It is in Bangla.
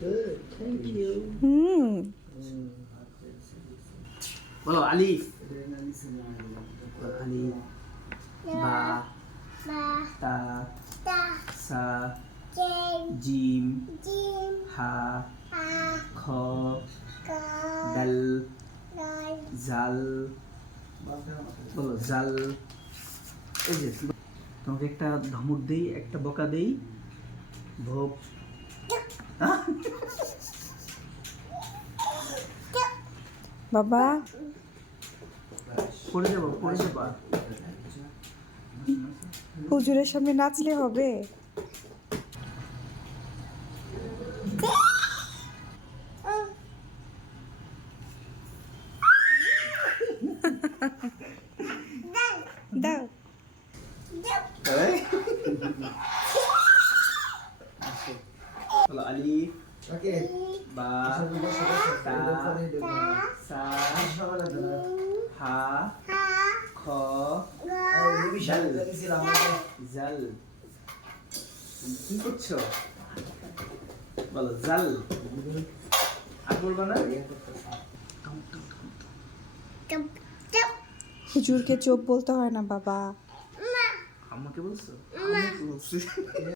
Good. Thank you. হুম বলো আলিফ আলিফ বা তা সা জিম হা খ দাল জাল বলো জাল এই যে তোমাকে একটা ধমক দেই একটা বকা দেই। ভোগ বাবা। যাবা হুজুরের সামনে নাচলে হবে। দাও। বলো আলিফ Okay. বা তা সা হা খ Revision. Revision আমাকে। জাল কি করছ বলো জাল আর বলবা না হুজুরকে চোখ বলতে হয় না বাবা আমাকে বলছি